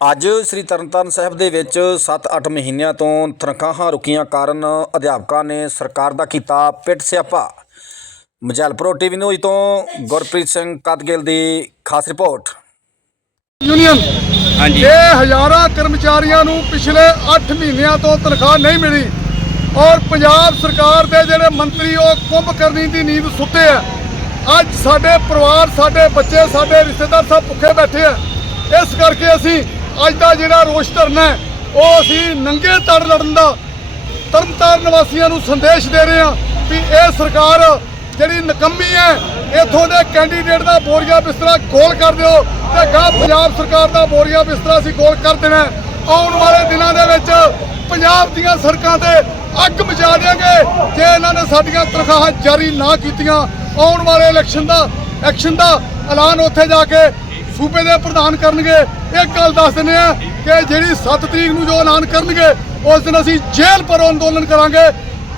ਅੱਜ ਸ੍ਰੀ ਤਰਨਤਾਰਨ ਸਾਹਿਬ ਦੇ ਵਿੱਚ 7-8 ਮਹੀਨਿਆਂ ਤੋਂ ਤਨਖਾਹਾਂ ਰੁਕੀਆਂ ਕਾਰਨ ਅਧਿਆਪਕਾਂ ਨੇ ਸਰਕਾਰ ਦਾ ਕੀਤਾ ਪਿੱਟ ਸਿਆਪਾ। ਮਜਲਪੁਰ ਟੀਵੀ ਨਿਊਜ਼ ਤੋਂ ਗੁਰਪ੍ਰੀਤ ਸਿੰਘ ਕਦਗਿਲ ਦੀ ਖਾਸ ਰਿਪੋਰਟ। ਯੂਨੀਅਨ ਹਾਂਜੀ। ਇਹ ਹਜ਼ਾਰਾਂ ਕਰਮਚਾਰੀਆਂ ਨੂੰ ਪਿਛਲੇ 8 ਮਹੀਨਿਆਂ ਤੋਂ ਤਨਖਾਹ ਨਹੀਂ ਮਿਲੀ ਔਰ ਪੰਜਾਬ ਸਰਕਾਰ ਦੇ ਜਿਹੜੇ ਮੰਤਰੀ ਉਹ ਕੁੰਭ ਕਰਨੀ ਦੀ ਨੀਂਦ ਸੁੱਤੇ ਆ ਅੱਜ ਸਾਡੇ ਪਰਿਵਾਰ ਸਾਡੇ ਬੱਚੇ ਸਾਡੇ ਰਿਸ਼ਤੇਦਾਰ ਸਭ ਭੁੱਖੇ ਬੈਠੇ ਆ। ਇਸ ਕਰਕੇ ਅਸੀਂ ਅੱਜ ਦਾ ਜਿਹੜਾ ਰੋਸ਼ ਧਰਨਾ ਹੈ, ਉਹ ਅਸੀਂ ਨੰਗੇ ਤੜ ਲੜਨ ਦਾ ਤਰਨਤਾਰਨ ਵਾਸੀਆਂ ਨੂੰ ਸੰਦੇਸ਼ ਦੇ ਰਹੇ ਹਾਂ ਵੀ ਇਹ ਸਰਕਾਰ ਜਿਹੜੀ ਨਕੰਮੀ ਹੈ, ਇਥੋਂ ਦੇ ਕੈਂਡੀਡੇਟ ਦਾ ਬੋਰੀਆ ਬਿਸਤਰਾ ਗੋਲ ਕਰ ਦਿਓ ਤੇ ਗਾਂ ਪੰਜਾਬ ਸਰਕਾਰ ਦਾ ਬੋਰੀਆ ਬਿਸਤਰਾ ਅਸੀਂ ਗੋਲ ਕਰ ਦੇਣਾ ਆਉਣ ਵਾਲੇ ਦਿਨਾਂ ਦੇ ਵਿੱਚ ਪੰਜਾਬ ਦੀਆਂ ਸੜਕਾਂ ਤੇ ਅੱਗ ਮਚਾ ਦੇਾਂਗੇ ਜੇ ਇਹਨਾਂ ਨੇ ਸਾਡੀਆਂ ਤਨਖਾਹਾਂ ਜਾਰੀ ਨਾ ਕੀਤੀਆਂ, ਆਉਣ ਵਾਲੇ ਇਲੈਕਸ਼ਨ ਦਾ ਐਕਸ਼ਨ ਦਾ ਐਲਾਨ ਉੱਥੇ ਜਾ ਕੇ ਸੂਬੇ ਦੇ ਪ੍ਰਧਾਨ ਕਰਨਗੇ। ਇੱਕ ਗੱਲ ਦੱਸ ਦਿੰਦੇ ਆ ਕਿ ਜਿਹੜੀ 7 ਤਰੀਕ ਨੂੰ ਜੋ ਐਲਾਨ ਕਰਨਗੇ ਉਸ ਦਿਨ ਅਸੀਂ ਜੇਲ੍ਹ ਪਰ ਅੰਦੋਲਨ ਕਰਾਂਗੇ।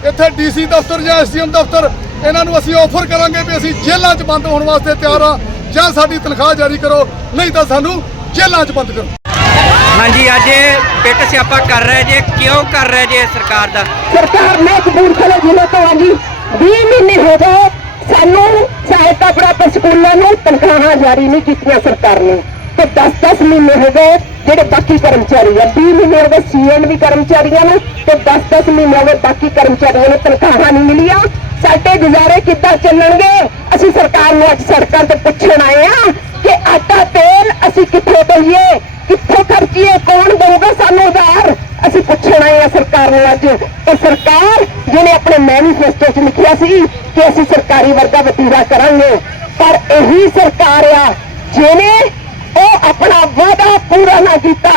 ਇੱਥੇ ਡੀਸੀ ਦਫ਼ਤਰ ਜਾਂ ਐਸਡੀਐਮ ਦਫ਼ਤਰ ਇਹਨਾਂ ਨੂੰ ਅਸੀਂ ਆਫਰ ਕਰਾਂਗੇ ਵੀ ਅਸੀਂ ਜੇਲ੍ਹਾਂ 'ਚ ਬੰਦ ਹੋਣ ਵਾਸਤੇ ਤਿਆਰ ਆ ਜਾਂ ਸਾਡੀ ਤਨਖਾਹ ਜਾਰੀ ਕਰੋ ਨਹੀਂ ਤਾਂ ਸਾਨੂੰ ਜੇਲ੍ਹਾਂ 'ਚ ਬੰਦ ਕਰੋ। ਹਾਂਜੀ ਅੱਜ ਇਹ ਪਿੱਟ ਸਿਆਪਾ ਕਰ ਰਹੇ ਜੇ ਕਿਉਂ ਕਰ ਰਹੇ ਜੇ ਸਰਕਾਰ ਦਾ? ਸਰਕਾਰ ਨੇ ਕਪੂਰਥਲੇ ਜ਼ਿਲ੍ਹੇ ਤੋਂ ਅੱਜ 20 ਮਹੀਨੇ ਸਕੂਲਾਂ ਨੂੰ ਤਨਖਾਹਾਂ ਜਾਰੀ ਨਹੀਂ ਕੀਤੀਆਂ ਸਰਕਾਰ ਨੇ। ਤੇ 10-10 ਮਹੀਨੇ ਹੋ ਗਏ ਜਿਹੜੇ ਬਾਕੀ ਕਰਮਚਾਰੀ ਆ। 20 ਮਹੀਨੇ ਹੋ ਗਏ ਸੀਐਨਵੀ ਕਰਮਚਾਰੀਆਂ ਨੂੰ ਤੇ 10-10 ਮਹੀਨੇ ਹੋ ਗਏ ਬਾਕੀ ਕਰਮਚਾਰੀਆਂ ਨੂੰ ਤਨਖਾਹਾਂ ਨਹੀਂ ਮਿਲੀਆਂ। ਸਾਡੇ ਗੁਜ਼ਾਰੇ ਕਿੱਦਾਂ ਚੱਲਣਗੇ? ਅਸੀਂ ਸਰਕਾਰ ਨੂੰ ਅੱਜ ਸੜਕਾਂ ਤੇ ਪੁੱਛਣ ਆਏ ਆ ਕਿ ਆਟਾ, ਤੇਲ ਅਸੀਂ ਕਿੱਥੋਂ ਦਈਏ? ਕਿੱਥੋਂ ਖਰਚੀਏ? ਕੌਣ ਦਊਗਾ ਸਾਨੂੰ ਉਧਾਰ? ਅਸੀਂ ਪੁੱਛਣ ਆਏ ਆ ਸਰਕਾਰ ਨੂੰ ਅੱਜ। ਇਹ ਸਰਕਾਰ, ਜਿਹਨੇ ਆਪਣੇ ਮੈਨੀਫੈਸਟੋ 'ਚ ਲਿਖਿਆ ਸੀ ਕਿ ਅਸੀਂ ਸਰਕਾਰੀ ਵਰਗਾ ਵਤੀਰਾ ਕਰਾਂਗੇ। ਪਰ ਇਹੀ ਸਰਕਾਰ ਆ ਜਿਹਨੇ ਉਹ ਆਪਣਾ ਵਾਅਦਾ ਪੂਰਾ ਨਾ ਕੀਤਾ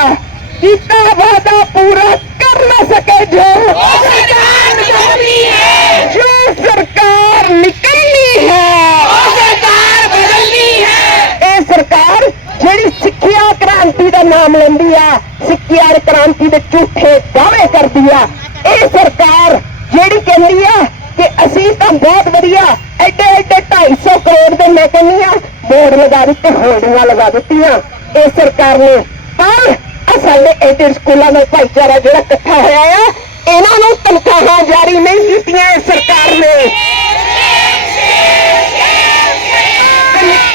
ਕੀਤਾ ਵਾਅਦਾ ਪੂਰਾ ਕਰ ਨਾ ਸਕੇ ਜੋ ਸਰਕਾਰ ਨਿਕੰਮੀ ਹੈ। ਜੋ ਸਰਕਾਰ ਨਿਕੰਮੀ ਹੈ। ਉਹ ਸਰਕਾਰ ਬਦਲਣੀ ਹੈ। ਇਹ ਸਰਕਾਰ ਜਿਹੜੀ ਸਿੱਖਿਆ ਕ੍ਰਾਂਤੀ ਦਾ ਨਾਮ ਲੈਂਦੀ ਆ ਸਿੱਖਿਆ ਕ੍ਰਾਂਤੀ ਦੇ ਝੂਠੇ ਦਾਅਵੇ ਕਰਦੀ ਆ ਇਹ ਸਰਕਾਰ ਜਿਹੜੀ ਕਹਿੰਦੀ ਆ ਕਿ ਅਸੀਂ ਤਾਂ ਬਹੁਤ ਵਧੀਆ ਐਡੇ ਐਡੇ 250 ਕਰੋੜ ਦੇ ਮੈਂ ਕਹਿੰਦੀ ਆ ਬੋਰਡ ਲਗਾ ਦਿੱਤੇ ਹੋਰਡਿੰਗਾਂ ਲਗਾ ਦਿੱਤੀਆਂ ਇਹ ਸਰਕਾਰ ਨੇ ਪਰ ਸਾਡੇ ਐਡੇ ਸਕੂਲਾਂ ਦਾ ਭਾਈਚਾਰਾ ਜਿਹੜਾ ਇਕੱਠਾ ਹੋਇਆ ਆ, ਇਹਨਾਂ ਨੂੰ ਤਨਖਾਹਾਂ ਜਾਰੀ ਨਹੀਂ ਕੀਤੀਆਂ ਇਸ ਸਰਕਾਰ ਨੇ।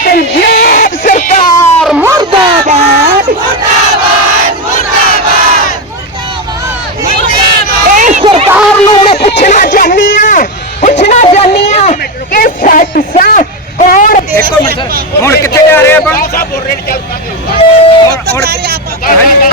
ਪੰਜਾਬ ਸਰਕਾਰ ਮਰਦਾਬਾਦ। ਇਸ ਸਰਕਾਰ ਨੂੰ ਮੈਂ ਪੁੱਛਣਾ ਚਾਹੁੰਦੀ ਆ, ਪੁੱਛਣਾ ਚਾਹੁੰਦੀ ਆ ਕਿ ਸੱਚ ਸਾ ਕੌਣ ਦੇਖੋ ਮਿੰਟ ਸਰ ਹੁਣ ਕਿੱਥੇ ਜਾ ਰਹੇ ਆਪਾਂ? ਹੁਣ ਹੁਣ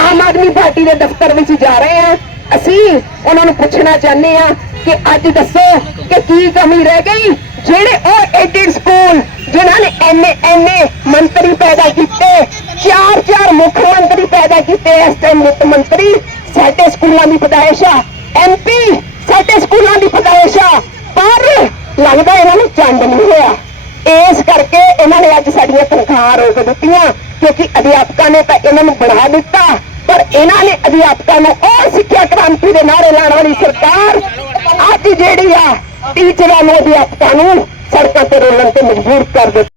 ਆਮ ਆਦਮੀ ਪਾਰਟੀ ਦੇ ਦਫ਼ਤਰ ਵਿੱਚ ਜਾ ਰਹੇ ਆ ਅਸੀਂ ਉਹਨਾਂ ਨੂੰ ਪੁੱਛਣਾ ਚਾਹੁੰਦੇ ਆ ਕਿ ਅੱਜ ਦੱਸੋ ਕਿ ਕੀ ਕਮੀ ਰਹਿ ਗਈ? ਜਿਹੜੇ ਉਹ ਐਡਿਡ ਸਕੂਲ ਜਿਨ੍ਹਾਂ ਨੇ ਐਨੇ ਐਨੇ ਮੰਤਰੀ ਪੈਦਾ ਕੀਤੇ ਚਾਰ ਚਾਰ ਮੁੱਖ ਮੰਤਰੀ ਪੈਦਾ ਕੀਤੇ ਇਸ ਟਾਈਮ ਮੁੱਖ ਮੰਤਰੀ ਸਾਡੇ ਸਕੂਲਾਂ ਦੀ ਪਦਾਇਸ਼ ਆ। ਐਮਪੀ ਸਾਡੇ ਸਕੂਲਾਂ ਦੀ ਪਦਾਇਸ਼ ਆ। ਪਰ ਲੱਗਦਾ ਇਹਨਾਂ ਨੂੰ ਚੰਦ ਨਹੀਂ ਹੋਇਆ। ਇਸ ਕਰਕੇ ਇਹਨਾਂ ਨੇ ਅੱਜ ਸਾਡੀਆਂ ਤਨਖਾਹਾਂ ਰੋਕ ਦਿੱਤੀਆਂ, ਕਿਉਂਕਿ ਅਧਿਆਪਕਾਂ ਨੇ ਤਾਂ ਇਹਨਾਂ ਨੂੰ ਬਣਾ ਦਿੱਤਾ। ਪਰ ਇਹਨਾਂ ਨੇ ਅਧਿਆਪਕਾਂ ਨੂੰ ਉਹ ਸਿੱਖਿਆ ਕ੍ਰਾਂਤੀ ਦੇ ਨਾਰੇ ਲਾਉਣ ਵਾਲੀ ਸਰਕਾਰ ਅੱਜ ਜਿਹੜੀ ਆ, ਟੀਚਰਾਂ ਨੂੰ, ਅਧਿਆਪਕਾਂ ਨੂੰ ਸੜਕਾਂ ਤੇ ਰੋਲਣ ਤੇ ਮਜਬੂਰ ਕਰ ਦਿੱਤਾ।